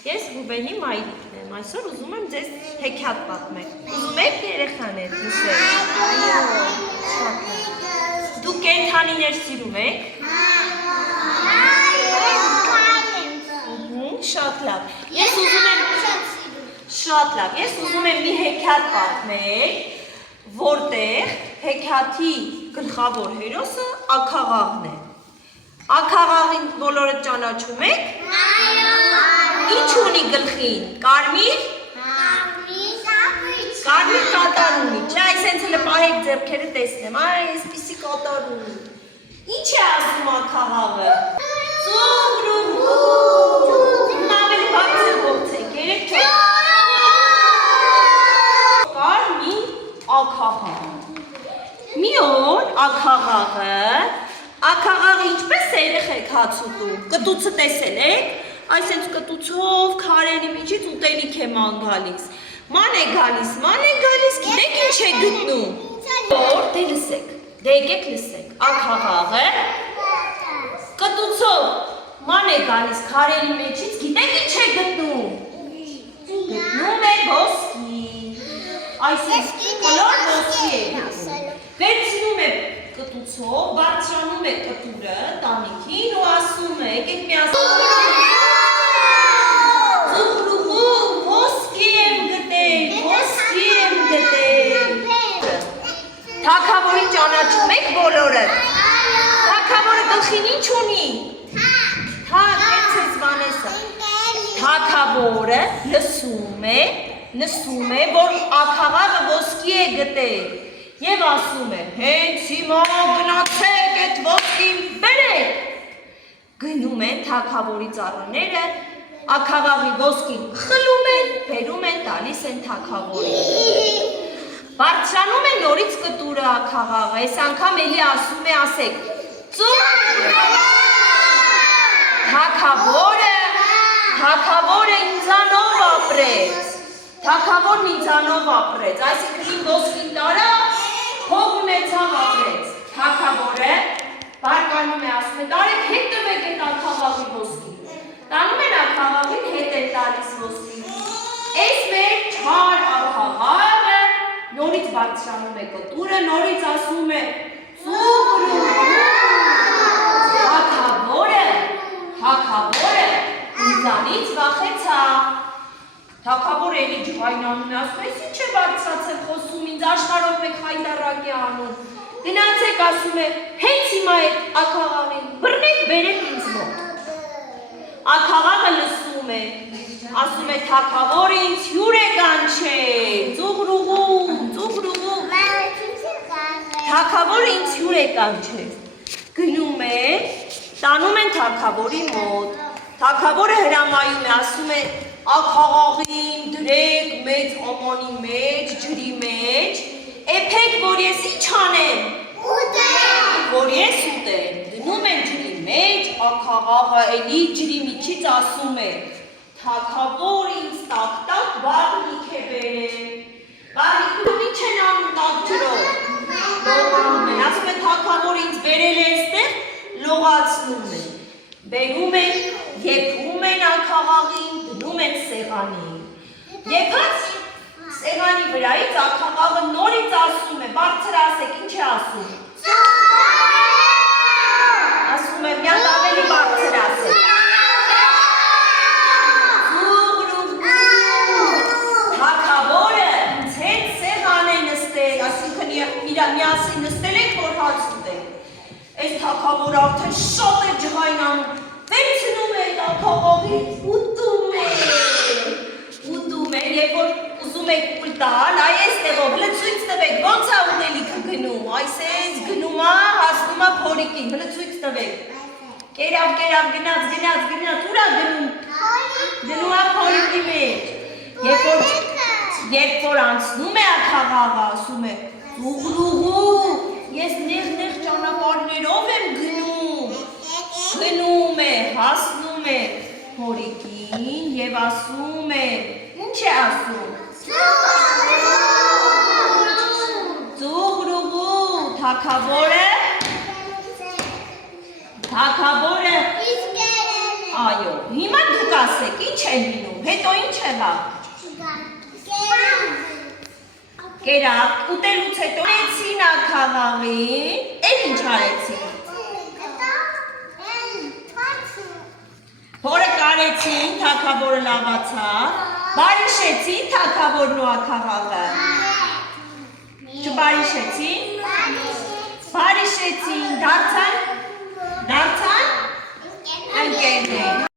Ես Ռուբենի մայրիկն եմ, այսօր ուզում եմ ձեզ հեքիաթ պատմել։ Ուզում եք երեխաներ լսել։ Դուք կենդանիներ սիրում եք։ Շատ լավ։ Ես ուզում եմ մի հեքիաթ պատմել, որտեղ հեքիաթի գլխավոր հերոսը աքաղաղն է։ Աքաղաղին բոլորը ճանաչում եք։ Ինչ ունի գլխին, կարմիր կատար ունի, չէ, այսենց հլը պահեք ձեռքերը տեսնեմ, այսպիսի կատար ունի։ Ինչ է ասում աքաղաղը։ Ծուղրուղու, ավելի բարձր գործեք, երեք չոք։ Կար մի աքաղաղ։ Մի օր աքաղաղը ինչպես է երեխեք հաց ուտում, կտուցը տեսել եք, այսենց կտուցով քարերի միջից ուտելիք է ման գալիս, ման է գալիս, գիտեք ինչ է գտնում, որ դե լսեք, դե եկեք լսեք, աքաղաղը կտուցով ման է գալիս քարերի միջից, գիտեք ինչ է գտնում, գտնում է ոսկի, այսինքն կլոր ոսկի է գտնում, վերցնում է կտուցով, բարձրանում է կտուրը տանիքին ու ասում է, եկեք միասին Ծուղրուղու, ոսկի եմ գտել Թագավորին ճանաչում եք բոլորը Թագավորը գլխին ինչ ունի Թագավորը լսում է, որ աքաղաղը ոսկի է գտել Եվ ասում է, հենց հիմա գնացեք էդ ոսկին բերեք Գնում են թագավորի ծառաները, աքաղաղի ոսկին խլում են, բերում են, տալիս են թագավորին Բարձրանում է նորից կտուրը աքաղաղը, այս անգամ էլի ասում է, ասեք Թագավորը ինձանով ապրեց, այսինքն իմ ոսկին տարա Հող ունեցավ ապրեց, թագավորը բարկանում է, ասում է, տարեք հետ տվեք էտ աքաղաղի ոսկին, տանում են աքաղաղին հետ են տալիս ոսկին, այս մեր չար աքաղաղը նորից բարձրանում է կտուրը, նորից ասում է, թագավորը ինձանից վախեցավ, թագավորը էլի ջղայնանում է, ասում է, ինչ է բարձրացել խոսում ինձ, աշխարհով մեկ հայտարակ է անում, գնացեք ասում է, հենց հիմա է աքաղաղին, բռնեք բերեք ինձ մոտ, աքաղաղը լսում է, ասում է, թագավորը ինձ հյուր է կանչել, ծուղրուղու, թագավորը ինձ հյուր է կանչել, գնում է, տանում են թագավորի մոտ, թագավորը հրամայում է, ասում է, աքաղաղին դրեք մեծ ամանի մեջ, ջրի մեջ, էփեք, որ ես ինչ անեմ, որ ես ուտեմ, դնում են ջրի մեջ, աքաղաղը էլի ջրի միջից ասում է, թագավոր ինձ տակ բաղնիք է բերել, բաղնիքում ինչ են անում տակ ջրով, լողանում են, ասում է թագավոր ինձ բերել է այստեղ, լողացնում են, բերում են, եփում են աքաղաղին, դնում են սեղանին, եփած սեղանի վրայից աքաղաղը նորից ասում է, բարձր ասեք, ինչ է ասում, ասում է, միատ ավելի բարձր ասեք, թագավորը ինձ հետ սեղան է նստել, ասինքն միասին նստել եք, որ հաց ուտեք, այս թագավորը արդեն շատ է ջղայնանում, վերցնում է աքաղաղից, ուտում է, երբ որ ուզում եք ուլ տալ, այստեղով լցույց տվեք, ոնց է ուտելիքը գնում, այսենց գնում է, հասնում է փորիկին, լցույց տվեք, կերավ, գնաց, ուրա գնում, գնում է փորիկի մեջ, երբ որ անցնում է աքաղաղը, ասում է, ծուղրուղու, ես նեղ ճանապարհներով եմ գնում է, հասնում է փորիկին և ասում է, ինչ է ասում, ծուղրուղու, թագավորը, այո, հիմա դուք ասեք, ինչ ինչ են լինում, հետո ինչ եղավ։ Կերավ, ուտելուց հետո արեցին աքաղաղին, էլ ինչ արեցին։ Հորը կարեցին, թագավորը լավացավ, բարիշեցին թագավորն ու աքաղաղը։ Չբարիշեցին։ Բարիշեցին, դարձան ընկերներ։